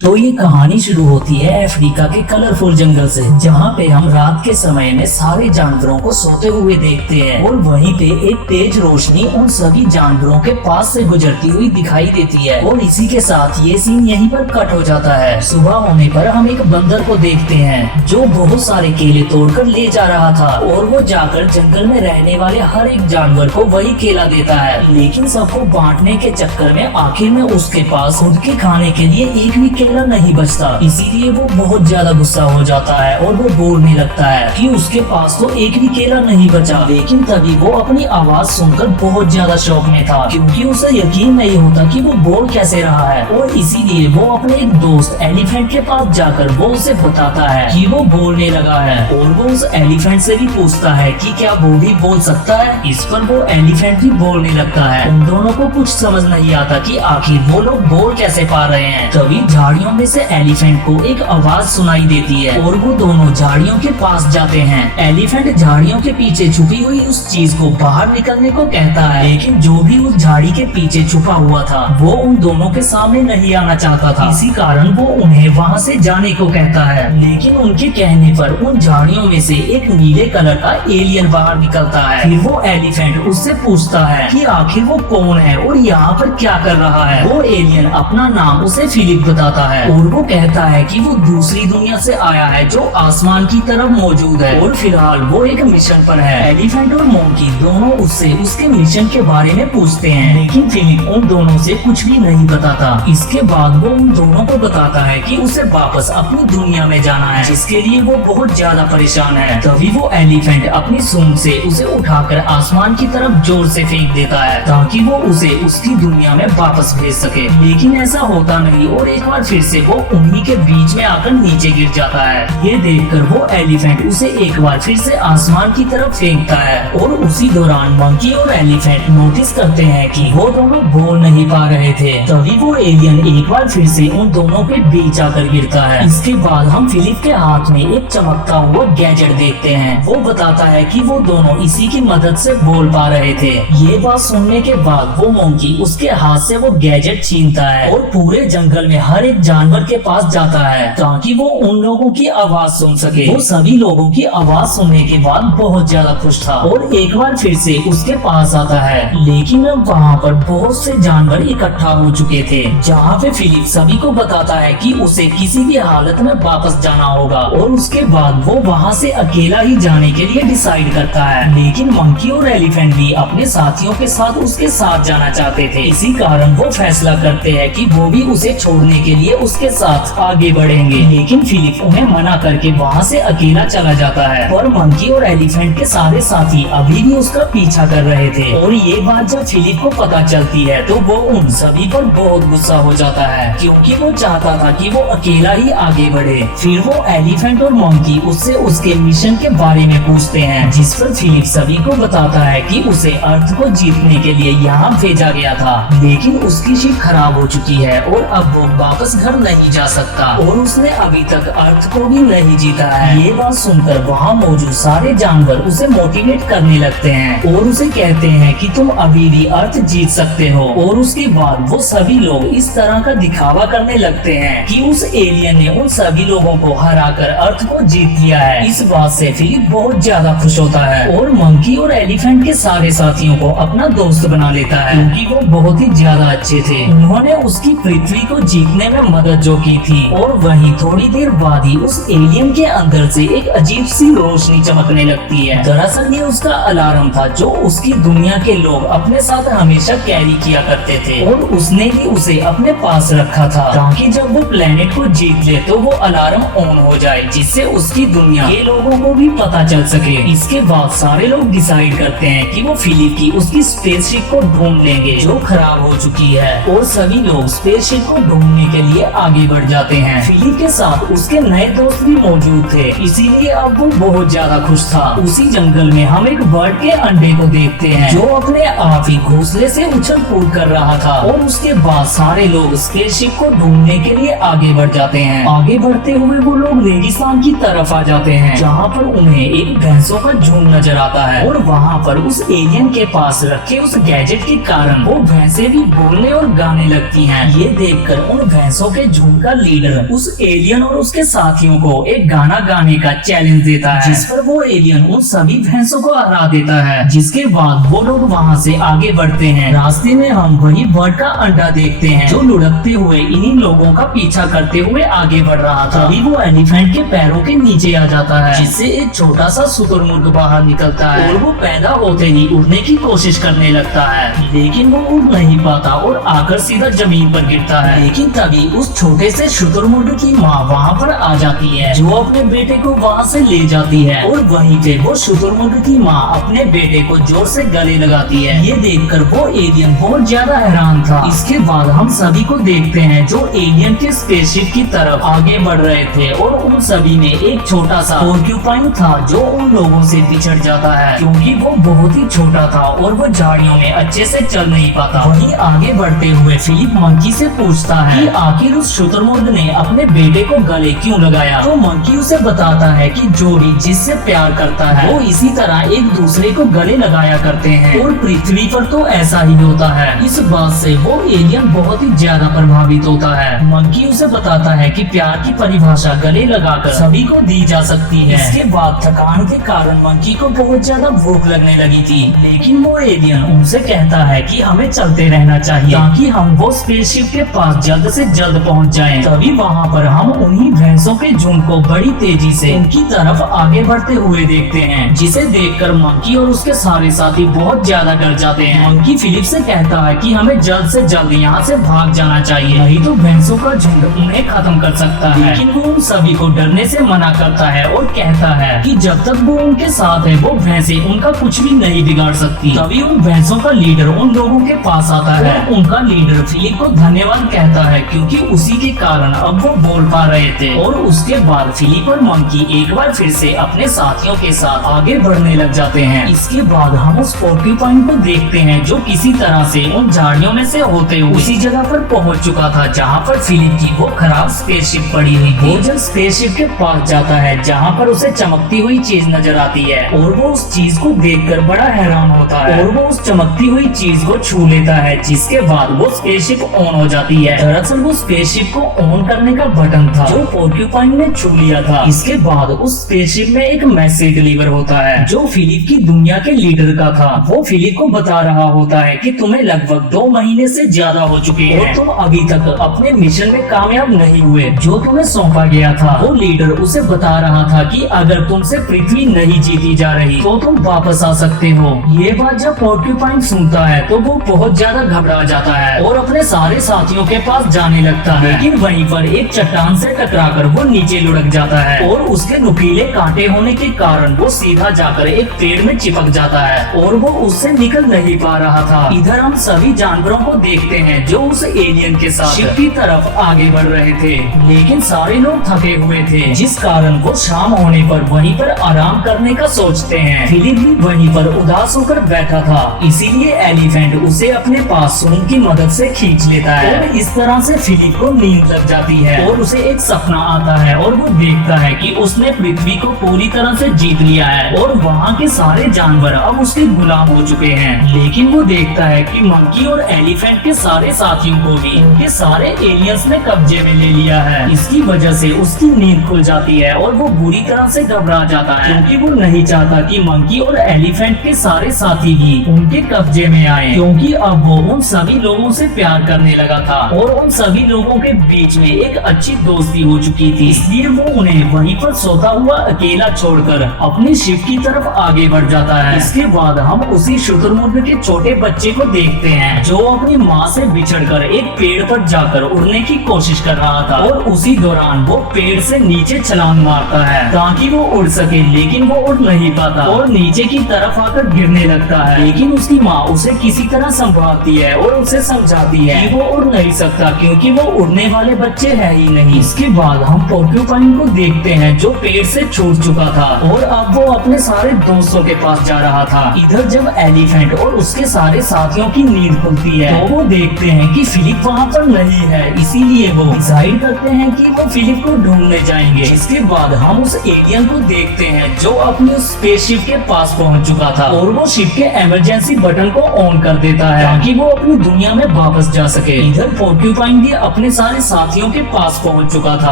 तो ये कहानी शुरू होती है अफ्रीका के कलरफुल जंगल से, जहाँ पे हम रात के समय में सारे जानवरों को सोते हुए देखते हैं और वहीं पे एक तेज रोशनी उन सभी जानवरों के पास से गुजरती हुई दिखाई देती है। और इसी के साथ ये सीन यहीं पर कट हो जाता है। सुबह होने पर हम एक बंदर को देखते हैं जो बहुत सारे केले तोड़कर ले जा रहा था और वो जाकर जंगल में रहने वाले हर एक जानवर को वही केला देता है। लेकिन सबको बांटने के चक्कर में आखिर में उसके पास खुद के खाने के लिए एक भी केला नहीं बचता। इसीलिए वो बहुत ज्यादा गुस्सा हो जाता है और वो बोलने लगता है कि उसके पास तो एक भी केला नहीं बचा। लेकिन तभी वो अपनी आवाज सुनकर बहुत ज्यादा शौक में था, क्योंकि उसे यकीन नहीं होता कि वो बोल कैसे रहा है। और इसीलिए वो अपने एक दोस्त एलिफेंट के पास जाकर वो उसे बताता है कि वो बोलने लगा है। और वो उस एलिफेंट से भी पूछता है कि क्या वो भी बोल सकता है। इस पर वो एलिफेंट भी बोलने लगता है। उन दोनों को कुछ समझ नहीं आता कि आखिर वो लोग बोल कैसे पा रहे हैं। तभी झाड़ियों में से एलिफेंट को एक आवाज सुनाई देती है और वो दोनों झाड़ियों के पास जाते हैं। एलिफेंट झाड़ियों के पीछे छुपी हुई उस चीज को बाहर निकलने को कहता है, लेकिन जो भी उस झाड़ी के पीछे छुपा हुआ था वो उन दोनों के सामने नहीं आना चाहता था। इसी कारण वो उन्हें वहाँ से जाने को कहता है। लेकिन उनके कहने पर उन झाड़ियों में से एक नीले कलर का एलियन बाहर निकलता है। फिर वो एलिफेंट उससे पूछता है कि आखिर वो कौन है और यहाँ पर क्या कर रहा है। वो एलियन अपना नाम उसे फिलिप बताता है और वो कहता है कि वो दूसरी दुनिया से आया है जो आसमान की तरफ मौजूद है और फिलहाल वो एक मिशन पर है। एलिफेंट और मोंकी दोनों उससे उसके मिशन के बारे में पूछते हैं, लेकिन फिलिप उन दोनों से कुछ भी नहीं बताता। इसके बाद वो उन दोनों को बताता है कि उसे वापस अपनी दुनिया में जाना है, जिसके लिए वो बहुत ज्यादा परेशान है। तभी वो एलिफेंट अपनी सूंड से उसे उठाकर आसमान की तरफ जोर से फेंक देता है ताकि वो उसे उसकी दुनिया में वापस भेज सके। लेकिन ऐसा होता नहीं और एक बार फिर से वो उन्हीं के बीच में आकर नीचे गिर जाता है। ये देखकर वो एलिफेंट उसे एक बार फिर से आसमान की तरफ फेंकता है और उसी दौरान मंकी और एलिफेंट नोटिस करते हैं कि वो दोनों बोल नहीं पा रहे थे। तभी वो एलियन एक बार फिर से उन दोनों के बीच आकर गिरता है। इसके बाद हम फिलिप के हाथ में एक चमकता हुआ गैजेट देखते हैं। वो बताता है कि वो दोनों इसी की मदद से बोल पा रहे थे। ये बात सुनने के बाद वो मंकी उसके हाथ से वो गैजेट छीनता है और पूरे जंगल में हर एक जानवर के पास जाता है ताकि वो उन लोगों की आवाज सुन सके। वो सभी लोगों की आवाज सुनने के बाद बहुत ज्यादा खुश था और एक बार फिर से उसके पास आता है। लेकिन अब वहाँ पर बहुत से जानवर इकट्ठा हो चुके थे, जहाँ पे फिलिप सभी को बताता है कि उसे किसी भी हालत में वापस जाना होगा। और उसके बाद वो वहाँ से अकेला ही जाने के लिए डिसाइड करता है। लेकिन मंकी और एलिफेंट भी अपने साथियों के साथ उसके साथ जाना चाहते थे। इसी कारण वो फैसला करते हैं कि वो भी उसे छोड़ने के लिए उसके साथ आगे बढ़ेंगे। लेकिन फिलिप उन्हें मना करके वहाँ से अकेला चला जाता है और मंकी और एलिफेंट के सारे साथी अभी भी उसका पीछा कर रहे थे। और ये बात जब फिलिप को पता चलती है तो वो उन सभी पर बहुत गुस्सा हो जाता है, क्योंकि वो चाहता था कि वो अकेला ही आगे बढ़े। फिर वो एलिफेंट और मंकी उससे उसके मिशन के बारे में पूछते हैं, जिस पर फिलिप सभी को बताता है कि उसे अर्थ को जीतने के लिए यहाँ भेजा गया था, लेकिन उसकी शिप खराब हो चुकी है और अब वो वापस घर नहीं जा सकता और उसने अभी तक अर्थ को भी नहीं जीता है। ये बात सुनकर वहाँ मौजूद सारे जानवर उसे मोटिवेट करने लगते हैं और उसे कहते हैं कि तुम अभी भी अर्थ जीत सकते हो। और उसके बाद वो सभी लोग इस तरह का दिखावा करने लगते हैं कि उस एलियन ने उन सभी लोगों को हराकर अर्थ को जीत लिया है। इस बात से फिलिप बहुत ज्यादा खुश होता है और मंकी और एलिफेंट के सारे साथियों को अपना दोस्त बना लेता है, क्योंकि वो बहुत ही ज्यादा अच्छे थे। उन्होंने उसकी पृथ्वी को जीतने में मदद जो की थी। और वहीं थोड़ी देर बाद ही उस एलियन के अंदर से एक अजीब सी रोशनी चमकने लगती है। दरअसल ये उसका अलार्म था जो उसकी दुनिया के लोग अपने साथ हमेशा कैरी किया करते थे और उसने भी उसे अपने पास रखा था ताकि जब वो प्लेनेट को जीत ले तो वो अलार्म ऑन हो जाए, जिससे उसकी दुनिया के लोगों को भी पता चल सके। इसके बाद सारे लोग डिसाइड करते हैं कि वो फिलिप की उसकी स्पेसशिप को ढूंढ लेंगे जो खराब हो चुकी है। और सभी लोग स्पेसशिप को ढूंढने के लिए आगे बढ़ जाते हैं। फिलिप के साथ उसके नए दोस्त भी मौजूद थे, इसीलिए अब वो बहुत ज्यादा खुश था। उसी जंगल में हम एक बर्ड के अंडे को देखते हैं जो अपने आप ही घोंसले से उछल कूद कर रहा था। और उसके बाद सारे लोग स्पेसशिप को ढूंढने के लिए आगे बढ़ जाते हैं। आगे बढ़ते हुए वो लोग रेगिस्तान की तरफ आ जाते हैं, जहाँ पर उन्हें एक भैंसों का झुंड नजर आता है। और वहाँ पर उस एलियन के पास रखे उस गैजेट के कारण वो भैंसे भी बोलने और गाने लगती हैं। ये देखकर उन भैंसों भैंसों के झुंड का लीडर उस एलियन और उसके साथियों को एक गाना गाने का चैलेंज देता है, जिस पर वो एलियन उन सभी भैंसों को हरा देता है। जिसके बाद वो लोग वहाँ से आगे बढ़ते हैं। रास्ते में हम वही बर्ड का अंडा देखते हैं जो लुढ़कते हुए इन्हीं लोगों का पीछा करते हुए आगे बढ़ रहा था। तभी वो एलिफेंट के पैरों के नीचे आ जाता है, जिससे एक छोटा सा शुतुरमुर्ग बाहर निकलता है और वो पैदा होते ही उड़ने की कोशिश करने लगता है, लेकिन वो उड़ नहीं पाता और आकर सीधा जमीन पर गिरता है। लेकिन तभी उस छोटे से शुतुरमुर्ग की माँ वहाँ पर आ जाती है, जो अपने बेटे को वहाँ से ले जाती है और वहीं पे वो शुतुरमुर्ग की माँ अपने बेटे को जोर से गले लगाती है। ये देखकर वो एलियन बहुत ज्यादा हैरान था। इसके बाद हम सभी को देखते हैं जो एलियन के स्पेसशिप की तरफ आगे बढ़ रहे थे और उन सभी में एक छोटा सा पोर्क्यूपाइन था जो उन लोगों से बिछड़ जाता है, क्योंकि वो बहुत ही छोटा था और वो झाड़ियों में अच्छे से चल नहीं पाता। वहीं आगे बढ़ते हुए फिलिप मंकी से पूछता है कि आखिर उस शुतुरमुर्ग ने अपने बेटे को गले क्यों लगाया। तो मंकी उसे बताता है कि जोड़ी जिससे प्यार करता है वो इसी तरह एक दूसरे को गले लगाया करते हैं और पृथ्वी पर तो ऐसा ही होता है। इस बात से वो एलियन बहुत ही ज्यादा प्रभावित होता है। मंकी उसे बताता है कि प्यार की परिभाषा गले लगाकर सभी को दी जा सकती है। इसके बाद थकान के कारण मंकी को बहुत ज्यादा भूख लगने लगी थी, लेकिन वो एलियन उनसे कहता है कि हमें चलते रहना चाहिए ताकि हम वो स्पेसशिप के पास जल्द से जल्द पहुंच जाएं। तभी वहाँ पर हम उन्हीं भैंसों के झुंड को बड़ी तेजी से उनकी तरफ आगे बढ़ते हुए देखते हैं, जिसे देखकर मंकी और उसके सारे साथी बहुत ज्यादा डर जाते हैं। मंकी फिलिप से कहता है कि हमें जल्द से जल्द यहाँ से भाग जाना चाहिए, नहीं तो भैंसों का झुंड उन्हें खत्म कर सकता है। लेकिन वो उन सभी को डरने से मना करता है और कहता है कि जब तक वो उनके साथ है वो भैंसे उनका कुछ भी नहीं बिगाड़ सकती। तभी उन भैंसों का लीडर उन लोगों के पास आता है। उनका लीडर फिलिप को धन्यवाद कहता है, क्योंकि उसी के कारण अब वो बोल पा रहे थे। और उसके बाद फिलिप और मंकी एक बार फिर से अपने साथियों के साथ आगे बढ़ने लग जाते हैं। इसके बाद हम उस पोर्क्यूपाइन को देखते हैं जो किसी तरह से उन झाड़ियों में से होते हुए उसी जगह पर पहुंच चुका था जहां पर फिलिप की वो खराब स्पेसशिप पड़ी हुई थी। वो जब स्पेसशिप के पास जाता है जहां पर उसे चमकती हुई चीज नजर आती है और वो उस चीज को देखकर बड़ा हैरान होता है और वो उस चमकती हुई चीज को छू लेता है, जिसके बाद वो स्पेसशिप ऑन हो जाती है। दरअसल वो स्पेसशिप को ऑन करने का बटन था जो पोर्क्यूपाइन ने छू लिया था। इसके बाद उस स्पेसशिप में एक मैसेज डिलीवर होता है जो फिलिप की दुनिया के लीडर का था। वो फिलिप को बता रहा होता है कि तुम्हें लगभग 2 महीने से ज्यादा हो चुके हैं और तुम अभी तक अपने मिशन में कामयाब नहीं हुए जो तुम्हें सौंपा गया था। वो लीडर उसे बता रहा था कि अगर तुमसे पृथ्वी नहीं जीती जा रही तो तुम वापस आ सकते हो। ये बात जब पोर्क्यूपाइन सुनता है तो वो बहुत ज्यादा घबरा जाता है और अपने सारे साथियों के पास जाने लगता है, लेकिन वहीं पर एक चट्टान से टकराकर वो नीचे लुढ़क जाता है और उसके नुकीले कांटे होने के कारण वो सीधा जाकर एक पेड़ में चिपक जाता है और वो उससे निकल नहीं पा रहा था। इधर हम सभी जानवरों को देखते हैं जो उस एलियन के साथ शिप की तरफ आगे बढ़ रहे थे, लेकिन सारे लोग थके हुए थे, जिस कारण वो शाम होने पर वहीं पर आराम करने का सोचते हैं। फिलिप भी वहीं पर उदास होकर बैठा था, इसीलिए एलिफेंट उसे अपने पास सूंड की मदद से खींच लेता है और इस तरह से फिलिप को नींद लग जाती है और उसे एक सपना आता है और वो देखता है कि उसने पृथ्वी को पूरी तरह से जीत लिया है और वहाँ के सारे जानवर अब उसके गुलाम हो चुके हैं। लेकिन वो देखता है कि मंकी और एलिफेंट के सारे साथियों को भी उनके सारे एलियंस ने कब्जे में ले लिया है। इसकी वजह से उसकी नींद खुल जाती है और वो बुरी तरह से घबरा जाता है, क्योंकि वो नहीं चाहता कि मंकी और एलिफेंट के सारे साथी भी उनके कब्जे में आए, क्योंकि अब वो उन सभी लोगों से प्यार करने लगा था और उन सभी लोगों के बीच में एक अच्छी दोस्ती हो चुकी थी। इसलिए वो उन्हें वहीं पर सोता हुआ अकेला छोड़कर अपनी शिप की तरफ आगे बढ़ जाता है। इसके बाद हम उसी शुतुरमुर्ग के छोटे बच्चे को देखते हैं जो अपनी माँ से बिछड़कर एक पेड़ पर जाकर उड़ने की कोशिश कर रहा था और उसी दौरान वो पेड़ से नीचे छलांग मारता है ताकि वो उड़ सके, लेकिन वो उड़ नहीं पाता और नीचे की तरफ आकर गिरने लगता है। लेकिन उसकी माँ उसे किसी तरह संभालती है और उसे समझाती है कि वो उड़ नहीं सकता क्योंकि वो उड़ने वाले बच्चे है ही नहीं। इसके बाद हम पोर्क्यूपाइन को देखते हैं जो पेड़ से छूट चुका था और अब वो अपने सारे दोस्तों के पास जा रहा था। इधर जब एलिफेंट और उसके सारे साथियों की नींद खुलती है तो वो देखते हैं कि फिलिप वहाँ पर नहीं है, इसीलिए वो डिसाइड करते हैं कि वो फिलिप को ढूंढने जाएंगे। इसके बाद हम उस एलियन को देखते हैं जो अपनी स्पेसशिप के पास पहुँच चुका था और वो शिप के इमरजेंसी बटन को ऑन कर देता है ताकि वो अपनी दुनिया में वापस जा सके। इधर पोर्क्यूपाइन भी अपने सारे साथियों के पास पहुंच चुका था,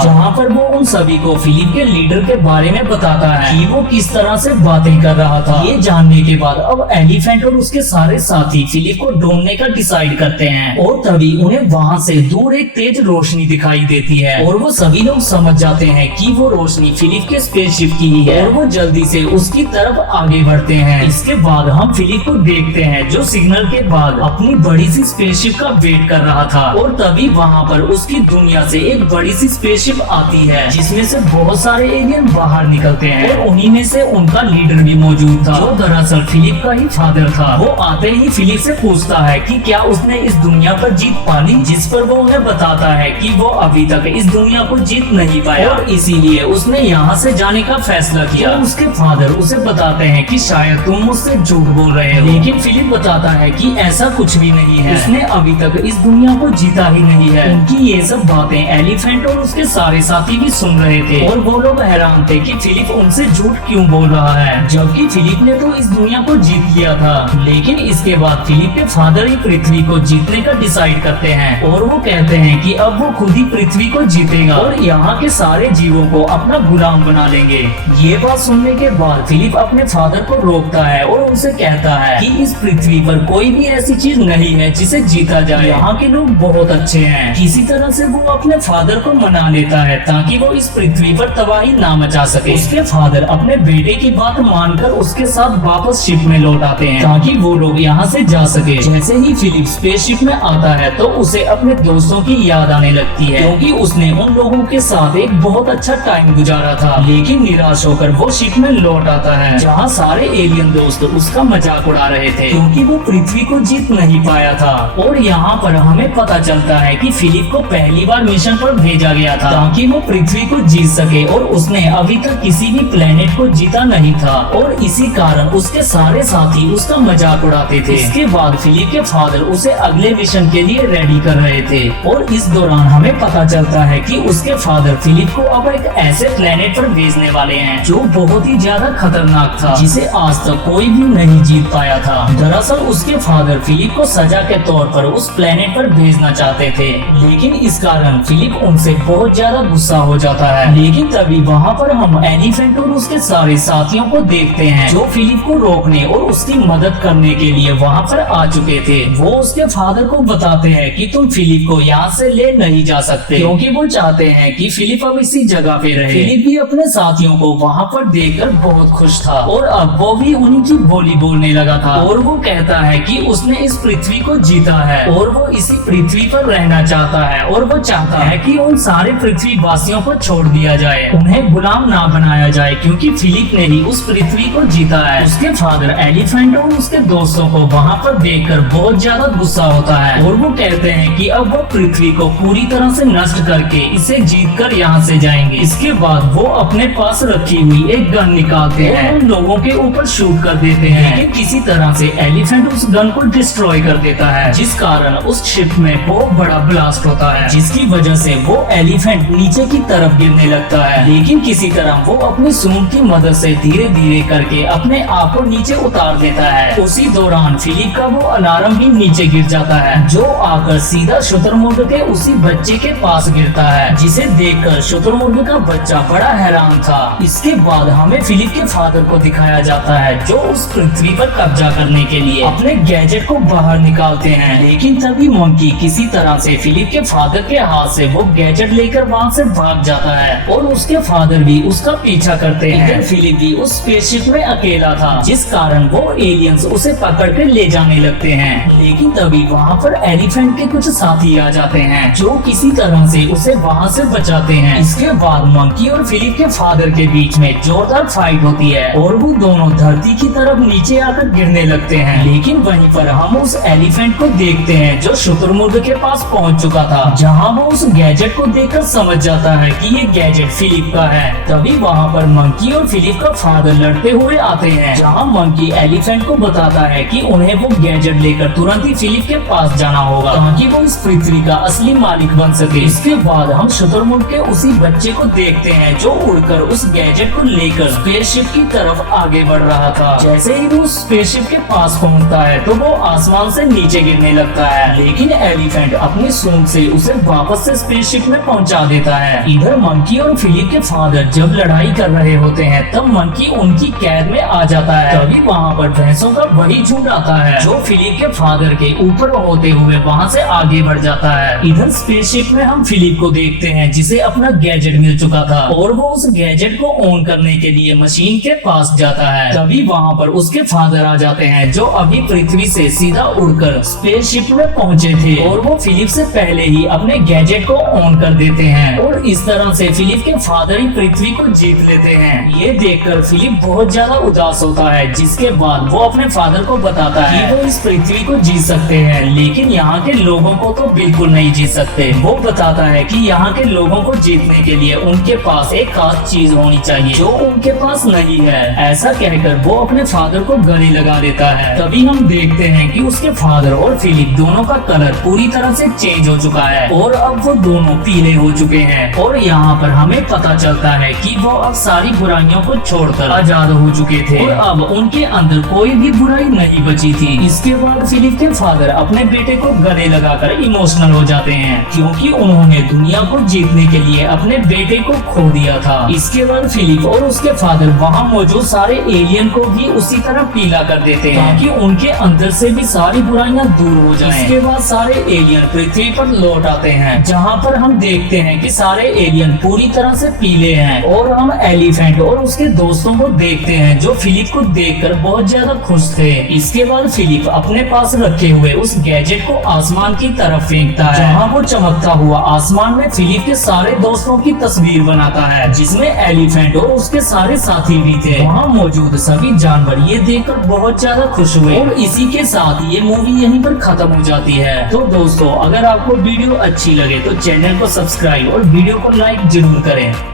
जहां पर वो उन सभी को फिलिप के लीडर के बारे में बताता है कि वो किस तरह से बातें कर रहा था। ये जानने के बाद अब एलिफेंट और उसके सारे साथी फिलिप को ढूंढने का डिसाइड करते हैं और तभी उन्हें वहाँ से दूर एक तेज रोशनी दिखाई देती है और वो सभी लोग समझ जाते हैं कि वो रोशनी फिलिप के स्पेसशिप की ही है और वो जल्दी से उसकी तरफ आगे बढ़ते हैं। इसके बाद हम फिलिप को देखते हैं जो सिग्नल के बाद अपनी बड़ी सी स्पेसशिप का वेट कर रहा था और तभी वहाँ पर उसकी दुनिया से एक बड़ी सी स्पेसशिप आती है जिसमें से बहुत सारे एलियन बाहर निकलते हैं और उन्हीं में से उनका लीडर भी मौजूद था जो दरअसल फिलिप का ही फादर था। वो आते ही फिलिप से पूछता है कि क्या उसने इस दुनिया पर जीत पा ली, जिस पर वो उन्हें बताता है कि वो अभी तक इस दुनिया को जीत नहीं पाया और इसीलिए उसने यहाँ से जाने का फैसला किया। तो उसके फादर उसे बताते हैं कि शायद तुम मुझसे झूठ बोल रहे हो, लेकिन फिलिप बताता है कि ऐसा कुछ भी नहीं है, उसने अभी तक इस दुनिया को जीता ही नहीं है। उनकी ये सब बातें एलिफेंट और उसके सारे साथी भी सुन रहे थे और वो लोग हैरान थे कि फिलिप उनसे झूठ क्यों बोल रहा है, जबकि फिलिप ने तो इस दुनिया को जीत लिया था। लेकिन इसके बाद फिलिप के फादर ही पृथ्वी को जीतने का डिसाइड करते हैं और वो कहते हैं कि अब वो खुद ही पृथ्वी को जीतेगा और यहाँ के सारे जीवों को अपना गुलाम बना लेंगे। ये बात सुनने के बाद फिलिप अपने फादर को रोकता है और उनसे कहता है कि इस पृथ्वी पर कोई भी ऐसी चीज नहीं है जिसे जीता जाए, यहाँ के लोग बहुत अच्छे हैं। किसी तरह से वो अपने फादर को मना लेता है ताकि वो इस पृथ्वी पर तबाही ना मचा सके। उसके फादर अपने बेटे की बात मानकर उसके साथ वापस शिप में लौट आते हैं ताकि वो लोग यहाँ से जा सके। जैसे ही फिलिप स्पेसशिप में आता है तो उसे अपने दोस्तों की याद आने लगती है क्योंकि उसने उन लोगों के साथ एक बहुत अच्छा टाइम गुजारा था। लेकिन निराश होकर वो शिप में लौट आता है जहाँ सारे एलियन दोस्त उसका मजाक उड़ा रहे थे क्योंकि वो पृथ्वी को जीत नहीं पाया था। और यहाँ पर हमें पता चलता है कि फिलिप को पहली बार मिशन पर भेजा गया था ताकि वो पृथ्वी को जीत सके और उसने अभी तक किसी भी प्लेनेट को जीता नहीं था और इसी कारण उसके सारे साथी उसका मजाक उड़ाते थे। इसके बाद फिलिप के फादर उसे अगले मिशन के लिए रेडी कर रहे थे और इस दौरान हमें पता चलता है कि उसके फादर फिलिप को अब एक ऐसे प्लेनेट पर भेजने वाले हैं जो बहुत ही ज्यादा खतरनाक था, जिसे आज तक कोई भी नहीं जीत पाया था। दरअसल उसके फादर फिलिप को सजा के तौर पर उस प्लेनेट पर भेजना चाहते थे, लेकिन इस कारण फिलिप उनसे बहुत ज्यादा गुस्सा हो जाता है। लेकिन तभी वहाँ पर हम एलिफेंट और उसके सारे साथियों को देखते हैं जो फिलिप को रोकने और उसकी मदद करने के लिए वहाँ पर आ चुके थे। वो उसके फादर को बताते हैं कि तुम फिलिप को यहाँ से ले नहीं जा सकते क्योंकि वो चाहते हैं कि फिलिप अब इसी जगह पे रहे। फिलिप भी अपने साथियों को वहाँ पर देखकर बहुत खुश था और अब वो भी उन्हीं की बोली बोलने लगा था और वो कहता है कि उसने इस पृथ्वी को जीता है और वो इसी पृथ्वी पर रहना चाहता है और वो चाहता है कि उन सारे पृथ्वी वासियों को छोड़ दिया जाए, उन्हें गुलाम ना बनाया जाए क्योंकि फिलिप ने ही उस पृथ्वी को जीता है। उसके फादर एलिफेंट और उसके दोस्तों को वहाँ पर देखकर बहुत ज्यादा गुस्सा होता है और वो कहते हैं कि अब वो पृथ्वी को पूरी तरह से नष्ट करके इसे जीतकर यहाँ से जाएंगे। इसके बाद वो अपने पास रखी हुई एक गन निकालते हैं और उन लोगों के ऊपर शूट कर देते हैं, लेकिन किसी तरह से एलिफेंट उस गन को डिस्ट्रॉय कर देता है जिस कारण उस शिप में बहुत बड़ा ब्लास्ट होता है जिसकी वजह से वो एलिफेंट नीचे की तरफ गिरने लगता है। लेकिन किसी तरह वो अपनी सूंड की मदद से धीरे धीरे करके अपने आप को नीचे उतार देता है। उसी दौरान फिलिप का वो अलार्म भी नीचे गिर जाता है जो आकर सीधा शुतुरमुर्ग के उसी बच्चे के पास गिरता है, जिसे देखकर शुतुरमुर्ग का बच्चा बड़ा हैरान था। इसके बाद हमें फिलिप के फादर को दिखाया जाता है जो उस पृथ्वी पर कब्जा करने के लिए अपने गैजेट को बाहर निकालते हैं, लेकिन तभी मंकी किसी तरह से फिलिप के फादर के हाथ से वो गैजेट लेकर वहाँ से भाग जाता है और उसके फादर भी उसका पीछा करते हैं। फिलिप भी उस स्पेसशिप में अकेला था जिस कारण वो एलियंस उसे पकड़ कर ले जाने लगते हैं। लेकिन तभी वहाँ पर एलिफेंट के कुछ साथी आ जाते हैं जो किसी तरह से उसे वहाँ से बचाते हैं। इसके बाद मंकी और फिलिप के फादर के बीच में जोरदार फाइट होती है और वो दोनों धरती की तरफ नीचे आकर गिरने लगते हैं। लेकिन वहीं पर हम उस एलिफेंट को देखते हैं जो शुतुरमुर्ग के पास पहुंच चुका था, जहां वो उस गैजेट को देखकर समझ जाता है कि ये गैजेट फिलिप का है। तभी वहां पर मंकी और फिलिप का फादर लड़ते हुए आते हैं, जहां मंकी एलिफेंट को बताता है कि उन्हें वो गैजेट लेकर तुरंत ही फिलिप के पास जाना होगा ताकि वो इस पृथ्वी का असली मालिक बन सके। इसके बाद हम शुतुरमुर्ग के उसी बच्चे को देखते हैं जो उड़कर उस गैजेट को लेकर स्पेसशिप की तरफ आगे बढ़ रहा था। जैसे ही वो स्पेसशिप के पास पहुंचता है तो वो आसमान से नीचे गिरने लगता है, लेकिन एलिफेंट अपनी सूंड से उसे वापस से स्पेसशिप में पहुंचा देता है। इधर मंकी और फिलिप के फादर जब लड़ाई कर रहे होते हैं तब मंकी उनकी कैद में आ जाता है। तभी वहाँ पर भैंसों का वही झुंड आता है जो फिलिप के फादर के ऊपर होते हुए वहाँ से आगे बढ़ जाता है। इधर स्पेसशिप में हम फिलिप को देखते हैं जिसे अपना गैजेट मिल चुका था और वो उस गैजेट को ऑन करने के लिए मशीन के पास जाता है। तभी वहाँ पर उसके फादर आ जाते हैं जो अभी पृथ्वी से सीधा उड़कर स्पेसशिप में पहुँचे थे और वो फिलिप से पहले ही अपने गैजेट को ऑन कर देते हैं और इस तरह से फिलिप के फादर ही पृथ्वी को जीत लेते हैं। ये देखकर फिलिप बहुत ज्यादा उदास होता है, जिसके बाद वो अपने फादर को बताता है कि वो इस पृथ्वी को जीत सकते हैं लेकिन यहाँ के लोगों को तो बिल्कुल नहीं जीत सकते। वो बताता है कि यहाँ के लोगों को जीतने के लिए उनके पास एक खास चीज होनी चाहिए जो उनके पास नहीं है। ऐसा कहकर वो अपने फादर को गले लगा देता है। तभी हम देखते हैं कि उसके फादर और फिलिप दोनों का कलर पूरी तरह से चेंज हो चुका है और अब वो दोनों पीले हो चुके हैं और यहाँ पर हमें पता चलता है कि वो अब सारी बुराइयों को छोड़कर आजाद हो चुके थे और अब उनके अंदर कोई भी बुराई नहीं बची थी। इसके बाद फिलिप के फादर अपने बेटे को गले लगाकर इमोशनल हो जाते हैं क्योंकि उन्होंने दुनिया को जीतने के लिए अपने बेटे को खो दिया था। इसके बाद फिलिप और उसके फादर वहाँ मौजूद सारे एलियन को भी उसी तरह पीला कर देते हैं ताकि उनके अंदर से भी सारी बुराइयां दूर हो जाएं। इसके बाद सारे एलियन पृथ्वी पर लौट आते हैं जहाँ पर हम देखते हैं कि सारे एलियन पूरी तरह से पीले हैं और हम एलिफेंट और उसके दोस्तों को देखते हैं जो फिलिप को देखकर बहुत ज्यादा खुश थे। इसके बाद फिलिप अपने पास रखे हुए उस गैजेट को आसमान की तरफ फेंकता है जहाँ वो चमकता हुआ आसमान में फिलिप के सारे दोस्तों की तस्वीर बनाता है जिसमें एलिफेंट और उसके सारे साथी भी थे। वहाँ मौजूद सभी जानवर ये देखकर बहुत ज्यादा खुश हुए और इसी के साथ ये मूवी यहीं पर खत्म हो जाती है। तो दोस्तों अगर आपको वीडियो अच्छी लगे तो चैनल को सब्सक्राइब और वीडियो को लाइक जरूर करें।